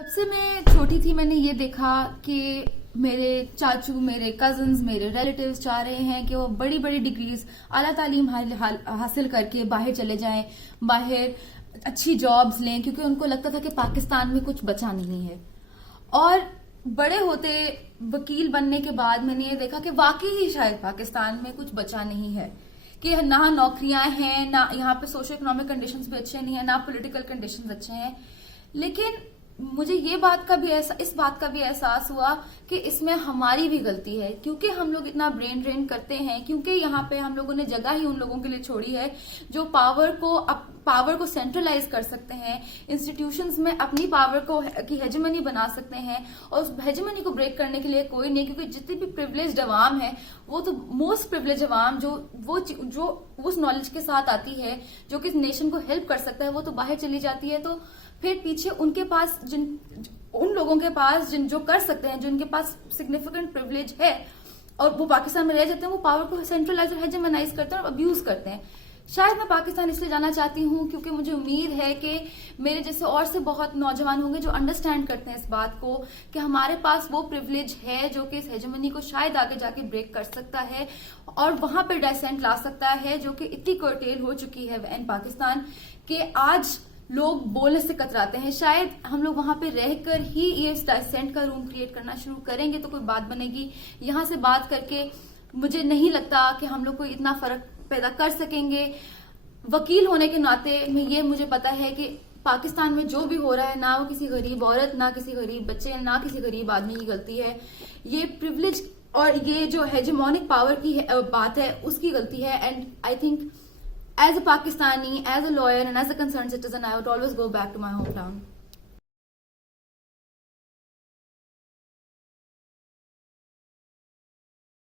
जब से मैं छोटी थी मैंने ये देखा कि मेरे चाचू, मेरे कजन्स, मेरे रिलेटिव्स चाह रहे हैं कि वो बड़ी बड़ी डिग्रीज, आला तालीम हासिल करके बाहर चले जाएं, बाहर अच्छी जॉब्स लें, क्योंकि उनको लगता था कि पाकिस्तान में कुछ बचा नहीं है। और बड़े होते वकील बनने के बाद मैंने ये देखा कि वाकई ही शायद पाकिस्तान में कुछ बचा नहीं है, कि ना नौकरियां हैं, ना यहाँ पे सोशो इकोनॉमिक कंडीशंस भी अच्छे नहीं है, ना पॉलिटिकल कंडीशंस अच्छे हैं। लेकिन मुझे इस बात का भी एहसास हुआ कि इसमें हमारी भी गलती है, क्योंकि हम लोग इतना ब्रेन ड्रेन करते हैं, क्योंकि यहाँ पे हम लोगों ने जगह ही उन लोगों के लिए छोड़ी है जो पावर को सेंट्रलाइज कर सकते हैं, इंस्टीट्यूशंस में अपनी पावर को की हेजेमनी बना सकते हैं। और उस हेजेमनी को ब्रेक करने के लिए कोई नहीं, क्योंकि जितनी भी प्रिविलेज्ड अवाम है वो तो मोस्ट प्रिविलेज अवाम जो उस नॉलेज के साथ आती है, जो कि नेशन को हेल्प कर सकता है, वो तो बाहर चली जाती है। तो फिर पीछे उनके पास उन लोगों के पास जो कर सकते हैं, जिनके पास सिग्निफिकेंट प्रिविलेज है और वो पाकिस्तान में रह जाते हैं, वो पावर को सेंट्रलाइज और हेजेमनाइज करते हैं और अब्यूज करते हैं। शायद मैं पाकिस्तान इसलिए जाना चाहती हूँ क्योंकि मुझे उम्मीद है कि मेरे जैसे और से बहुत नौजवान होंगे जो अंडरस्टैंड करते हैं इस बात को कि हमारे पास वो प्रिविलेज है जो कि इस हेजेमनी को शायद आगे जाके ब्रेक कर सकता है और वहां पर डाइसेंट ला सकता है, जो कि इतनी कर्टेल हो चुकी है इन पाकिस्तान कि आज लोग बोलने से कतराते हैं। शायद हम लोग वहां पे रहकर ही ये डाइसेंट का रूम क्रिएट करना शुरू करेंगे तो कोई बात बनेगी। यहाँ से बात करके मुझे नहीं लगता कि हम लोग कोई इतना फर्क पैदा कर सकेंगे। वकील होने के नाते में ये मुझे पता है कि पाकिस्तान में जो भी हो रहा है, ना वो किसी गरीब औरत, ना किसी गरीब बच्चे, ना किसी गरीब आदमी की गलती है। ये प्रिविलेज और ये जो हेजेमोनिक पावर की बात है उसकी गलती है। And I think as a Pakistani, as a lawyer and as a concerned citizen, I would always go back to my hometown.